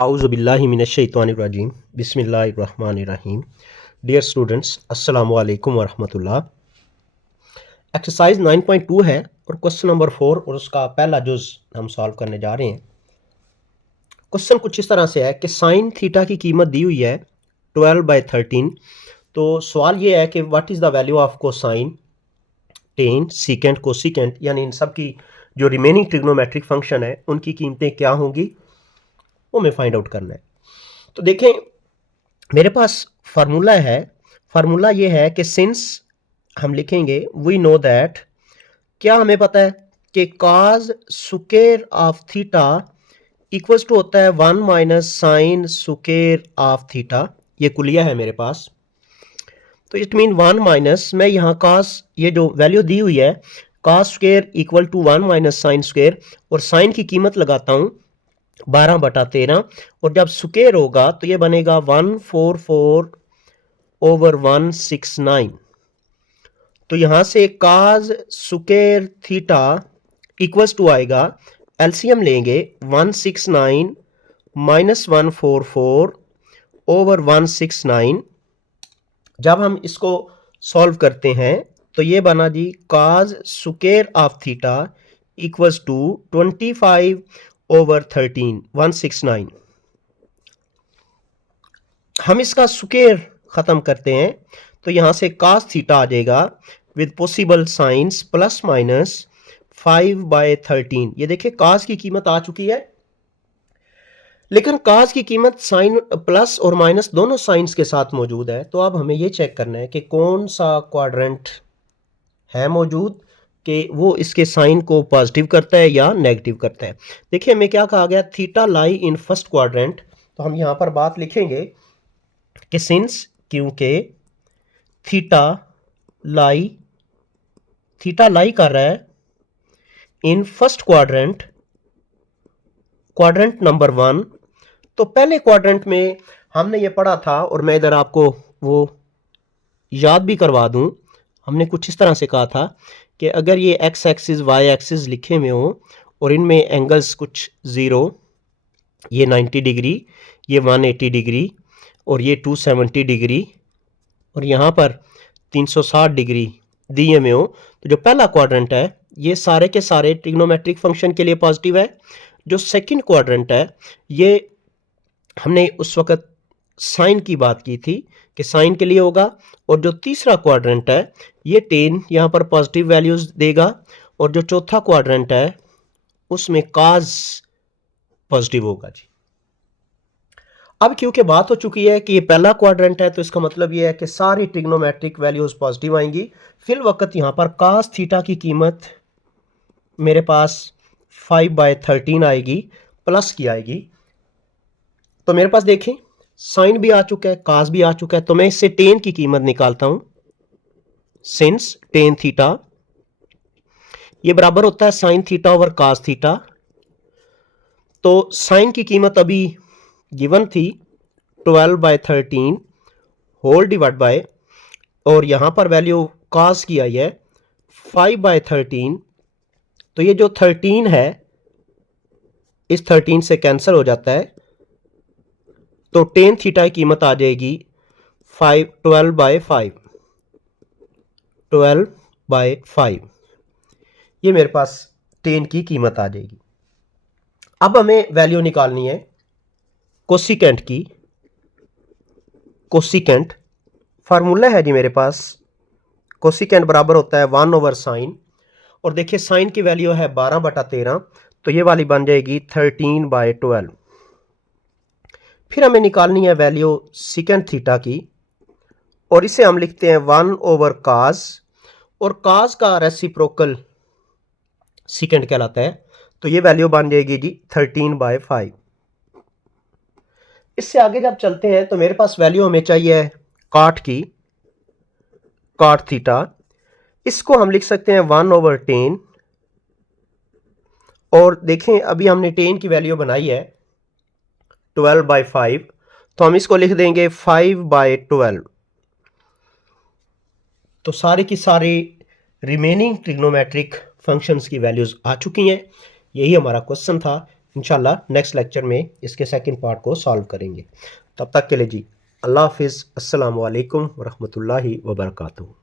आउज़ुबिल्लाहि मिनश्शैतानिर्रजीम बिस्मिल्लाहिर्रहमानिर्रहीम। Dear students, अस्सलामु अलैकुम वरहमतुल्लाह। एक्सरसाइज 9.2 है और क्वेश्चन नंबर 4 और उसका पहला जुज हम सॉल्व करने जा रहे हैं। क्वेश्चन कुछ इस तरह से है कि साइन थीटा की कीमत दी हुई है 12/13। तो सवाल ये है कि what is the value of cosine, ten, secant, cosecant, यानी इन सब की जो रिमेनिंग ट्रिग्नोमेट्रिक फंक्शन है उनकी कीमतें क्या होंगी, वो हमें फाइंड आउट करना है। तो देखें, मेरे पास फार्मूला है। फार्मूला ये है कि सिंस हम लिखेंगे वी नो दैट, क्या हमें पता है कि cos square of theta equals to होता है 1 minus sine square of theta. ये कुलिया है मेरे पास, तो इट मीन 1 माइनस, मैं यहाँ कॉस, ये जो वैल्यू दी हुई है cos square equal to 1 minus sine square, और साइन की कीमत लगाता हूँ 12/13, और जब स्क्वायर होगा तो ये बनेगा 144/169। तो यहां से काज स्क्वायर थीटा इक्वल्स टू आएगा, एलसीएम लेंगे 169 माइनस 144/169। जब हम इसको सॉल्व करते हैं तो ये बना जी cos square of theta equals to 25/13 169। हम इसका स्क्वायर खत्म करते हैं तो यहां से cos थीटा आ जाएगा with possible science plus minus 5/13। ये देखिए cos की कीमत आ चुकी है, लेकिन cos की कीमत साइन प्लस और माइनस दोनों साइंस के साथ मौजूद है। तो अब हमें ये चेक करना है कि कौन सा क्वाड्रेंट है मौजूद कि वो इसके साइन को पॉजिटिव करता है या नेगेटिव करता है। देखिए हमें क्या कहा गया, theta lie in first quadrant. तो हम यहां पर बात लिखेंगे कि सिंस, क्योंकि थीटा लाई कर रहा है in first quadrant, quadrant number 1। तो पहले क्वाड्रेंट में हमने ये पढ़ा था, और मैं इधर आपको वो याद भी करवा दूं। हमने कुछ इस तरह से कहा था कि अगर ये एक्स एक्सिस वाई एक्सिस लिखे हुए हो और इनमें एंगल्स कुछ 0, ये 90 डिग्री, ये 180 डिग्री, और ये 270 डिग्री, और यहाँ पर 360 डिग्री दिए में हो, तो जो पहला क्वाड्रेंट है ये सारे के सारे ट्रिग्नोमेट्रिक फंक्शन के लिए पॉजिटिव है। जो सेकंड क्वाड्रेंट है, ये हमने उस वक्त साइन की बात की थी कि साइन के लिए होगा, और जो तीसरा क्वाड्रेंट है ये टेन यहाँ पर पॉजिटिव वैल्यूज देगा, और जो चौथा क्वाड्रेंट है उसमें काज पॉजिटिव होगा जी। अब क्योंकि बात हो चुकी है कि ये पहला क्वाड्रेंट है, तो इसका मतलब ये है कि सारी ट्रिग्नोमेट्रिक वैल्यूज पॉजिटिव आएंगी। फिल वक्त यहाँ पर cos थीटा की कीमत मेरे पास 5/13 आएगी, प्लस की आएगी। तो मेरे पास देखें साइन भी आ चुका है, cos भी आ चुका है, तो मैं इससे टेन की कीमत निकालता हूं। सिंस टेन थीटा ये बराबर होता है sine theta over cos theta. तो साइन की कीमत अभी गिवन थी 12/13 होल डिवाइड बाय, और यहां पर वैल्यू cos की आई है 5/13। तो ये जो 13 है इस 13 से कैंसिल हो जाता है, तो टेन थीटा की कीमत आ जाएगी 12/5। ये मेरे पास टेन की कीमत आ जाएगी। अब हमें वैल्यू निकालनी है कोसिकेंट की। कोसिकेंट फार्मूला है जी मेरे पास, कोसिकेंट बराबर होता है 1/sin, और देखिए साइन की वैल्यू है 12/13, तो ये वाली बन जाएगी 13/12। फिर हमें निकालनी है वैल्यू सीकेंट थीटा की, और इसे हम लिखते हैं 1/cos, और cos का रेसिप्रोकल सीकेंट कहलाता है, तो ये वैल्यू बन जाएगी जी 13/5। इससे आगे जब चलते हैं तो मेरे पास वैल्यू हमें चाहिए काट की, काट थीटा। इसको हम लिख सकते हैं 1/10, और देखें अभी हमने 10 की वैल्यू बनाई है 12/5, तो हम इसको लिख देंगे 5/12। तो सारे की सारी रिमेनिंग ट्रिग्नोमेट्रिक फंक्शंस की वैल्यूज आ चुकी हैं। यही हमारा क्वेश्चन था इंशाल्लाह नेक्स्ट लेक्चर में इसके सेकंड पार्ट को सॉल्व करेंगे। तब तक के लिए जी अल्लाह हाफिज़, अस्सलामु अलैकुम व रहमतुल्लाहि व बरकातुहू।